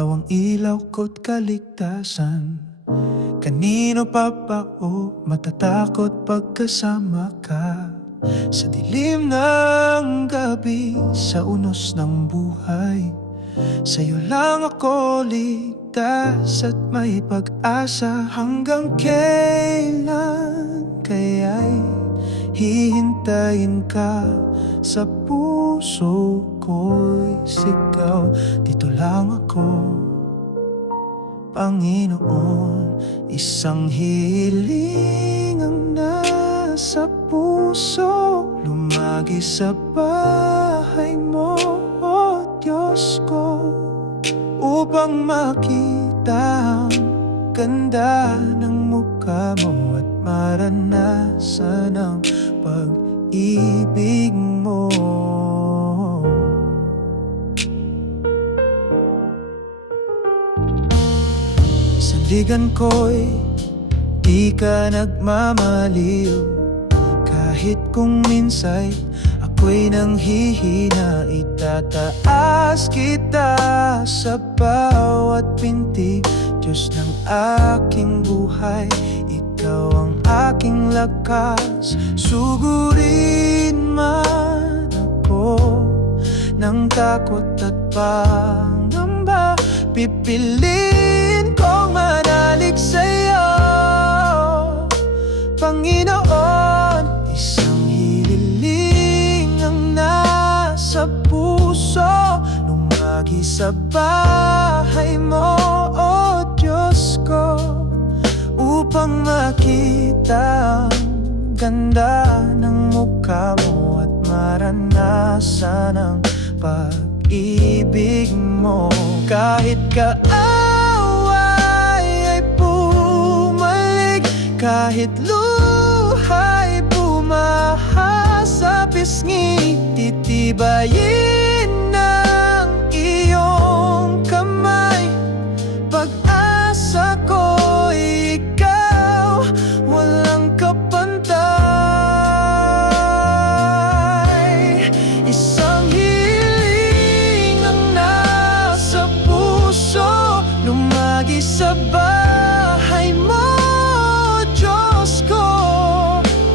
ikaw ang ilaw ko't kaligtasan. Kanino pa ba o matatakot pagkasama ka? Sa dilim ng gabi, sa unos ng buhay, sa'yo lang ako ligtas at may pag-asa. Hanggang kailan kaya'y hihintayin ka? Sa puso ko'y sigaw, dito lang ako, Panginoon. Isang hiling ang nasa puso, lumagi sa bahay mo, O Diyos ko, upang makita ang ganda ng mukha mo at maranasan ang pag-ibig mo. Sandigan ko'y di ka nagmamaliw, kahit kung minsay ako'y nanghihina. Itataas kita sa bawat pintig, Diyos ng aking buhay, ikaw ang aking lakas. Sugurin man ako ng takot at pangamba, pipiliin kong manalig sa'yo, Panginoon. Isang hililing ang nasa puso, lumagi sa bahay mo, O Diyos ko, upang makita ang ganda ng mukha mo at maranasan ang pag-ibig mo. Kahit kaaway ay pumalig, kahit luha'y bumaha sa pisngi, titibayin ng iyong kamay. Pag-asa ko'y ikaw, walang kapantay. Isang hiling ang nasa puso, lumagi sa bahay mo, Diyos ko,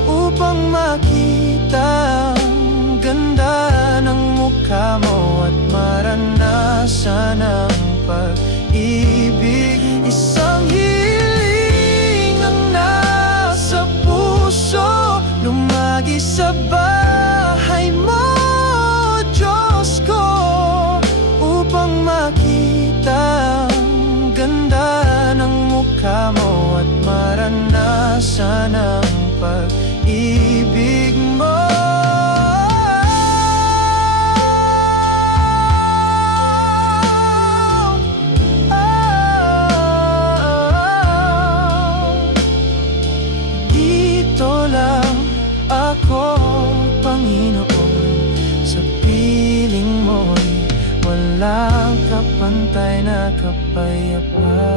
upang makita ang ganda ng mukha mo at maranasan ang pag-ibig. Isang hiling ang nasa puso, lumagi sa bahay mo, Diyos ko, upang makita ang ganda ng mukha mo at maranasan ang pag-ibig mo. Dito lang ako, Panginoon, sa piling mo'y walang kapantay na kapayapaan.